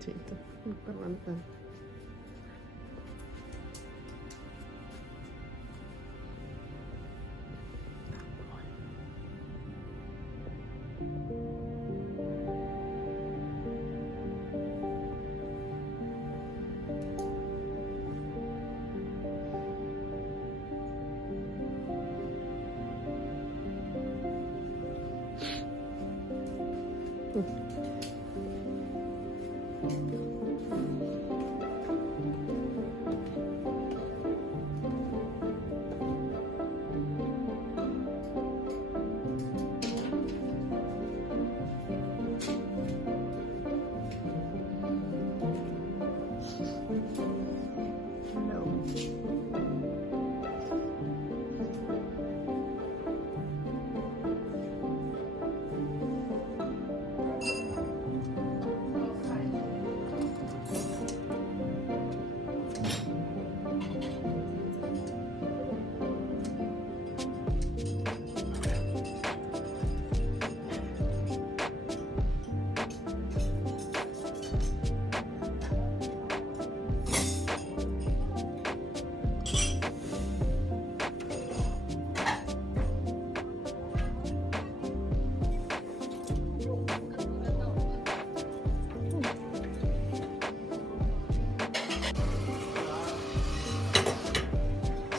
Dito. Nagkamantan.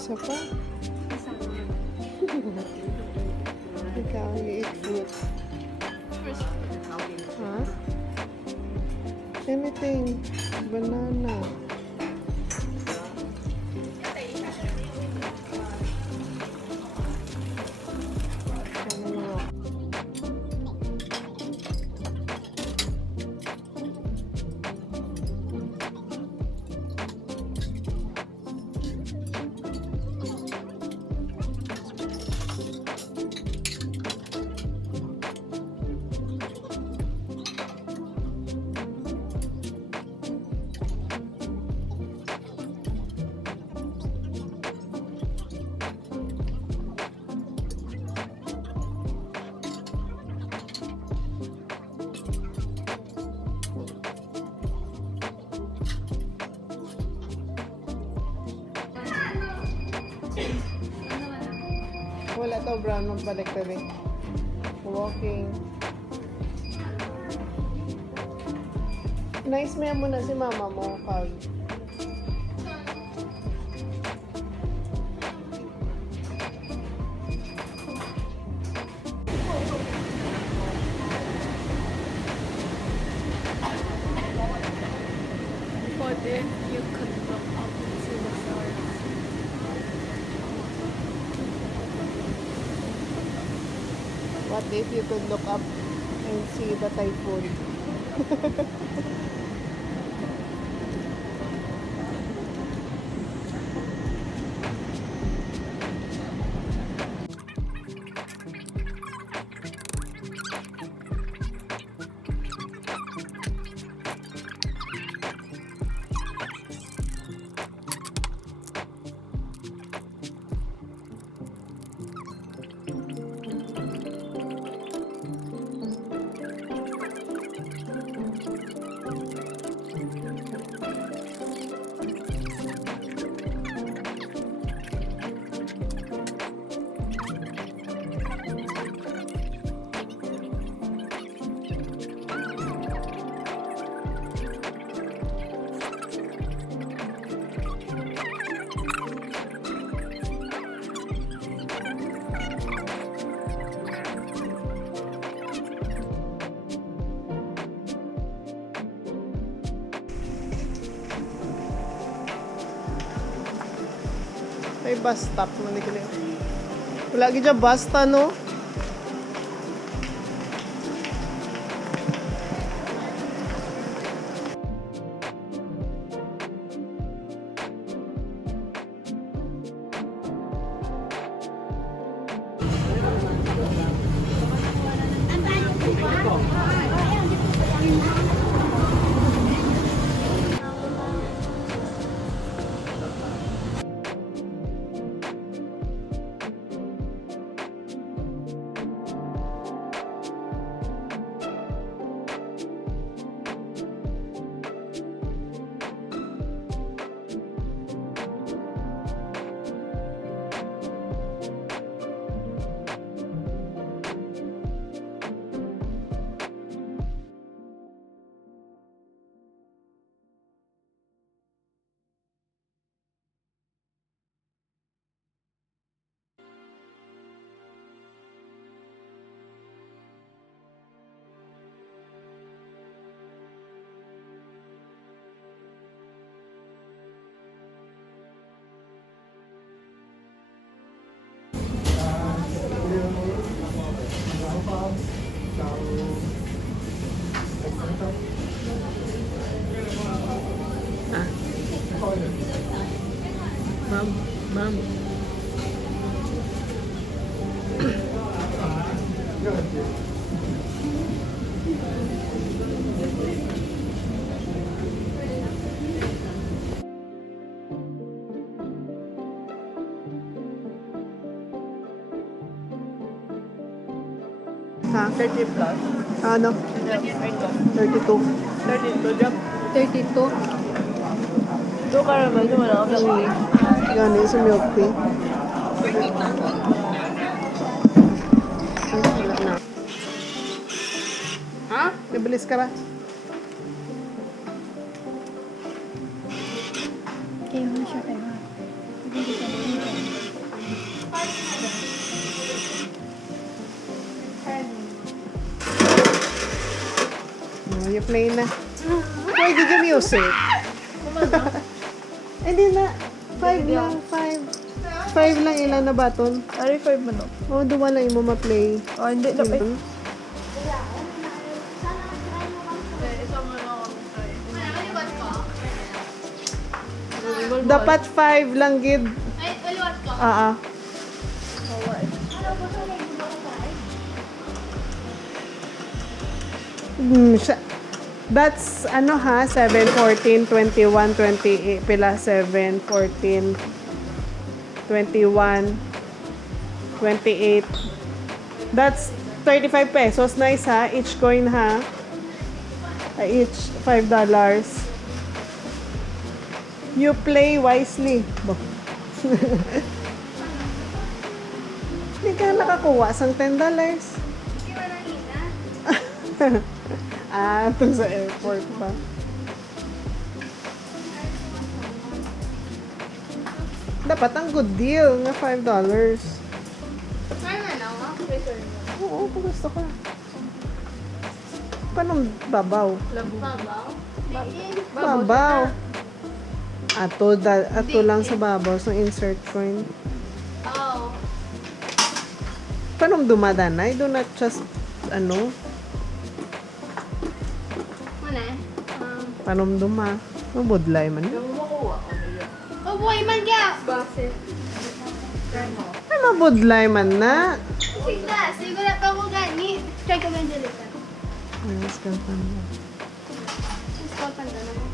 Isa pa? Ikaw, you eat fruit. Huh? Anything. Banana. Ano? Wala to, brown. Magbalik tabi. Walking. Nice mo na si mama mo, Kag. What if you could look up to the stars? What if you could look up and see the typhoon? May bus stop man ni kini. Wala gid dyan basta no. Ma'am. Ha? 30 plus. Ano? 32. 32 jump. 32. Ito caramel, ito wala ka pili. Yan yung sa milk tea. Ay, wala na. Ha? Bibilis ka ba? Okay, mo siya kayo. Hindi ka na. Oh, you play na. Why did you music? Hindi na. 5 lang, 5. 5 lang ilan na baton. Ari 5 man no? Oh, duwa lang mo ma-play. Oh, hindi na pa. Dapat 5 lang, gid. Ay, aliwat ko. Ah, ah. That's ano ha, 7, 14, 21, 28, pila 7, 14, 21, 28. That's 35 pesos. Nice ha, each coin ha. Each $5. You play wisely. Bo. Hindi ka nakakuha sang $10. Ah, ito sa airport pa. Dapat ang good deal nga $5. Oo, kung gusto ka. Paano babaw? Babaw? Babaw. Ato lang sa babaw, sa insert coin. Oh. Paano dumadanay? Do not just, ano, Mana? paano duma? Mabudlay man. Oh boy, man ka! Bakit? Ay, mabudlay man na. Sige, siguro pa ko gani. Try ko ganyan dito. Ayos ka pa na. Just call panda naman.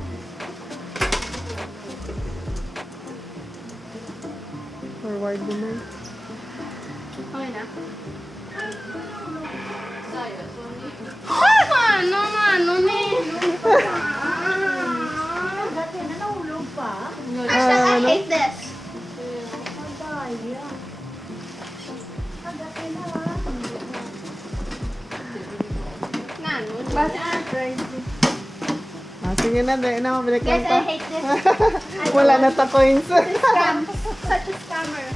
Forward naman. Okay na. Oh, mano ni. Dati na nahulog pa. Hashtag I ano? hate this. Madaya. Dati na ha. Nano? Ah, sige na, dahil na mabalik Guys, lang I pa. hate this. Wala na ta coins. Scam. Such a scammer.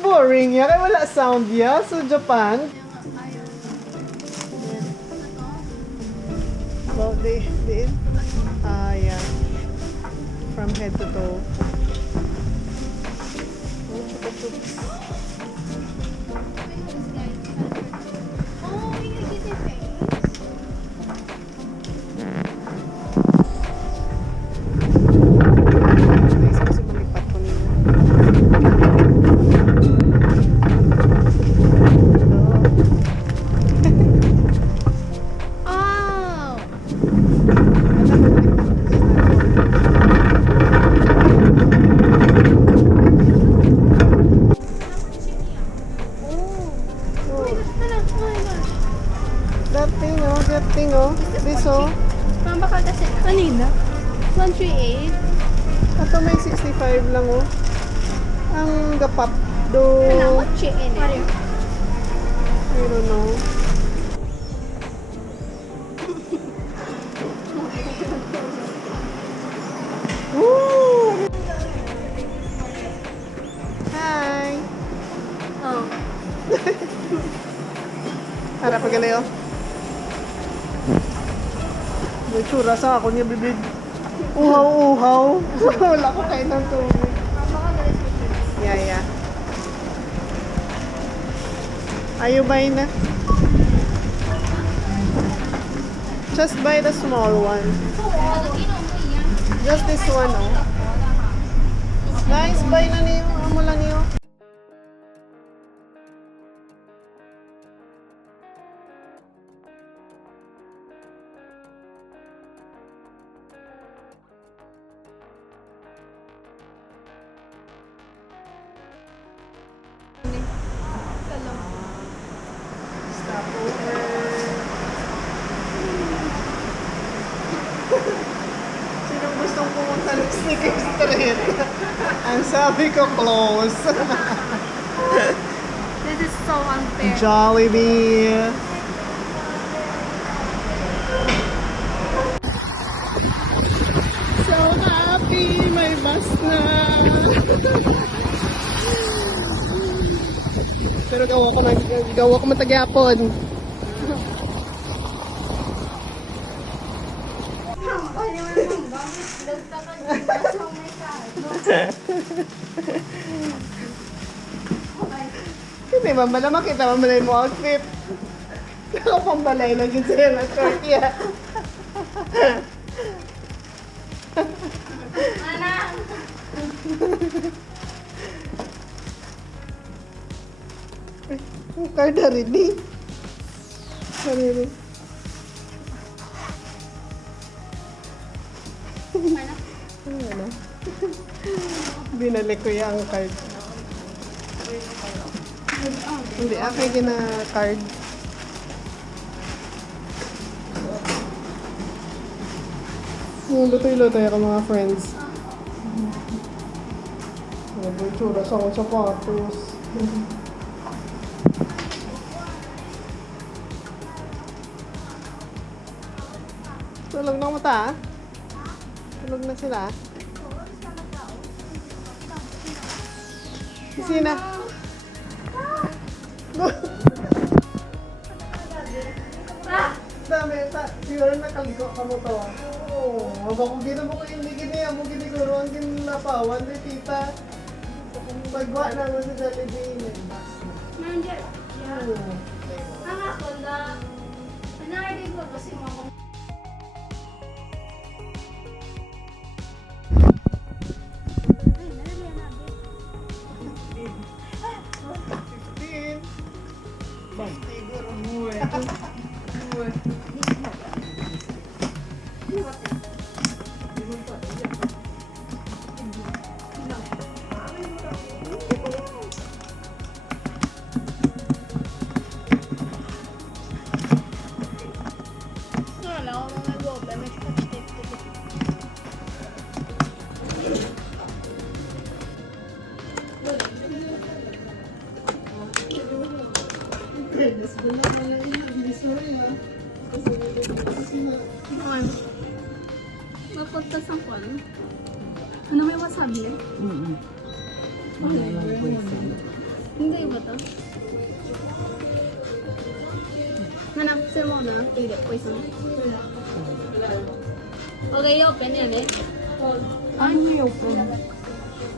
Boring yan. Kaya wala sound ya. So, Japan. Well, they did. Ah, yeah. From head to toe. Oh, chupa-chups. Oh, we can get their face. Nice kasi malipat ko nila. Oh. That thing, oh. This, oh. Parang bakal kasi. Kanina? 138. Ito may 65 lang, oh. Ang gapap do. Ano? Chicken eh. I don't know. Woo! Hi! Oh. Harap pa gali, oh. May tsura sa ako niya, bibig. Uhaw-uhaw. Wala ko kain ng tubig. Yeah. Are you buying na? Just buy the small one. Just this one, oh. Nice, bye na niyo. Amo lang niyo. Stopover. Sino gustong pumunta ng Sneaker Street? Ang sabi ko, close. This is so unfair. Jollibee. So happy, may bus na. Pero gawa ko matagyapon. Hindi, mambala makita, mambalay mo outfit. Ako pambalay lang yun sa'yo ng short yan. Ang card na rin eh. Sarili. Ano? Binalik ko yung card. Hindi, aking gina-card. Lutoy-lutoy ako mga friends. Nag-tsura sa akong sapatos. Tulog ng mata? Tulog na sila? Sina? Dami, siguro nakaligo ka mo to. Oo, mabakong gina mo ko yung gini, amo giniguro ang ginapawan ni tita. Magwa na mo sa Jollibee. Nandiyan. Oo. Ang ako na. Nandiyan ko kasi mga napunta sa kwan. Ano may wasabi? Hindi ba ito? Nanak, sir mo na. Hindi, poison. Okay, open yan eh. Ano yung open?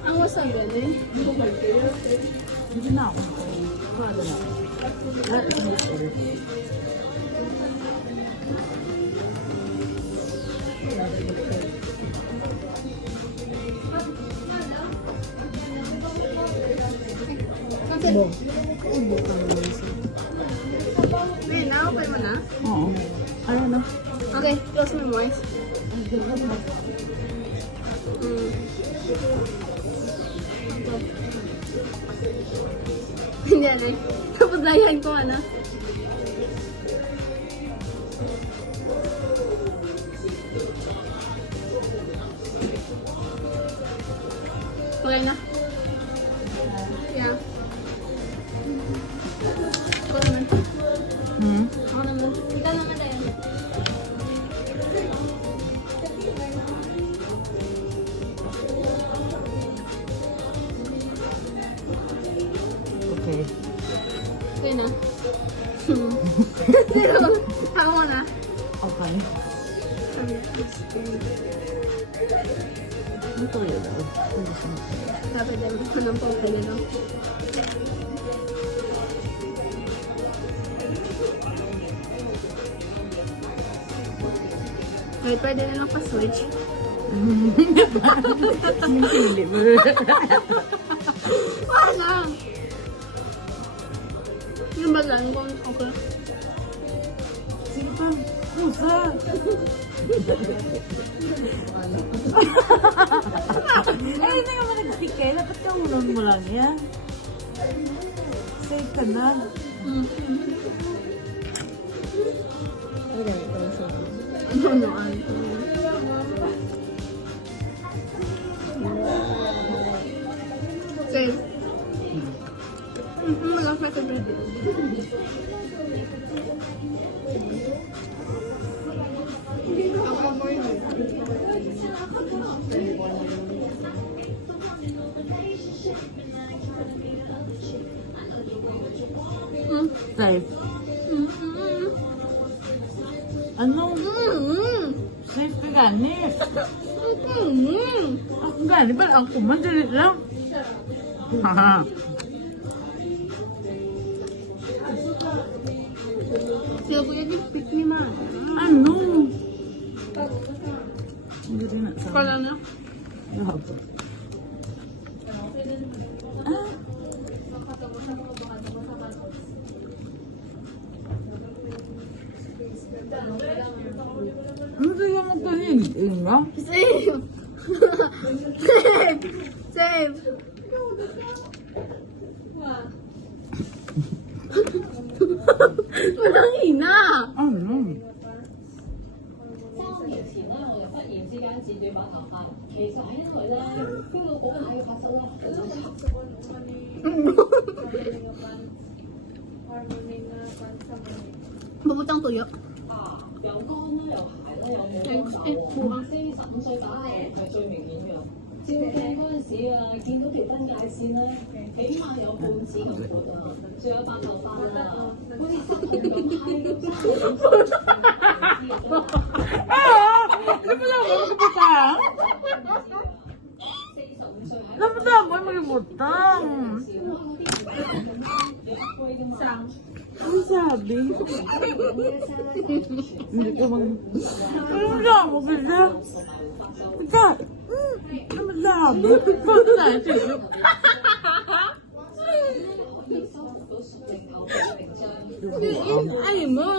Ang wasabi yan eh. Hindi na ako. Paano na? Hey, na-open mo na? Oo. Ano na? Okay, close mo mo. Hindi na eh. Tapos dayan ko ano. Okay na? Yeah. Ako naman. Ako naman. Ikaw naman tayo. Okay. Okay na. Pero, ako muna. Okay. Ito yun. Dapat dahil ko ng pangkali, no? Wait, pwede na lang pa-switch. Yung sili mo. Wala. Yung ba lang kung okay? Sige pa. Pusa. Eh, hindi ka man nagpikay. Dapat ka ulan mo lang yan. Safe ka na. Ano, ano? Safe. Malapit ka ba? Safe. Ano? Safe ka gani. Ako gani ba? Ang kumandalit lang. Haha. Sila po yung pick ni Ma. Ano? Hindi rin na sa... Kala na? Ah. Ano kaya magkahilig nga? Save! Save! Save! Walang hina! Ano? 3年前咧，我就忽然之間剪短把頭髮，其實係因為咧 feel 到嗰下要發生啦，我就插 Babutang tuyo. 又乾啦，又鞋啦，又冇乾手，45歲打係最明顯㗎。照鏡嗰陣時啊，見到條分界線咧，起碼有半指咁闊啊，仲有白頭髮啊，好似失控咁Dapat ako ay magibutang. Ano sabi? Hindi ka mag... Ano sabi mo kasi? Ika! Ano sabi? Pag natin. Ay mo!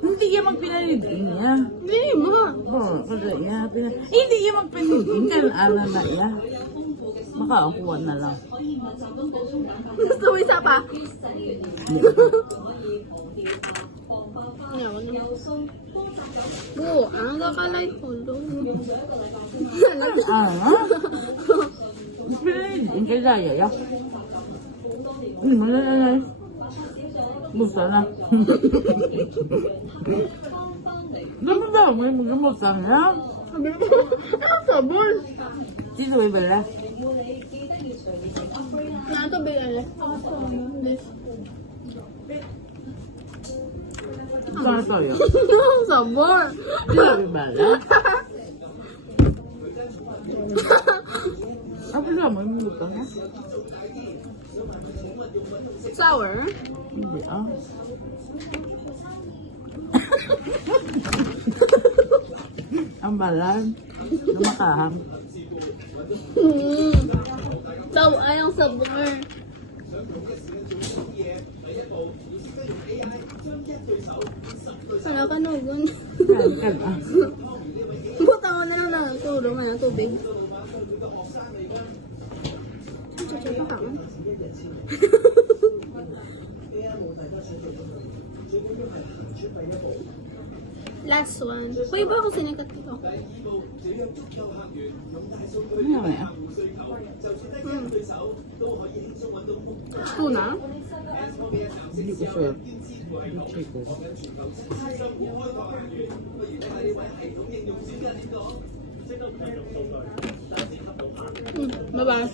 Hindi ka magpinalidin niya. Hindi mo! Oh, kasi niya. Hindi ka magpinalidin ka. Ano na niya? Makakuha na lang. Gusto mo isa pa? Oo, ang kakalay ko doon. Ah? Pinalidin ka daya ya? Hindi mo na na. Busa na. Dapat daw mo yung mag-musang niya. Ang sabon! Sino may bala? Nato bilala. Saan tayo? Ang sabon! Sino may bala? Ako lang mo yung butang ha? Sour? Hindi ah. Ang balan. Namakahang. Ay, ang sabon. Sana ka nugon. Kan ah. Buta ko na lang ng tulong ng tubig. Chuchu pa ka man. Last one. Pwede ba ako sinikat ito? Ano ba yan? Tuna? Hindi ko sure. Hindi check ko. Bye-bye.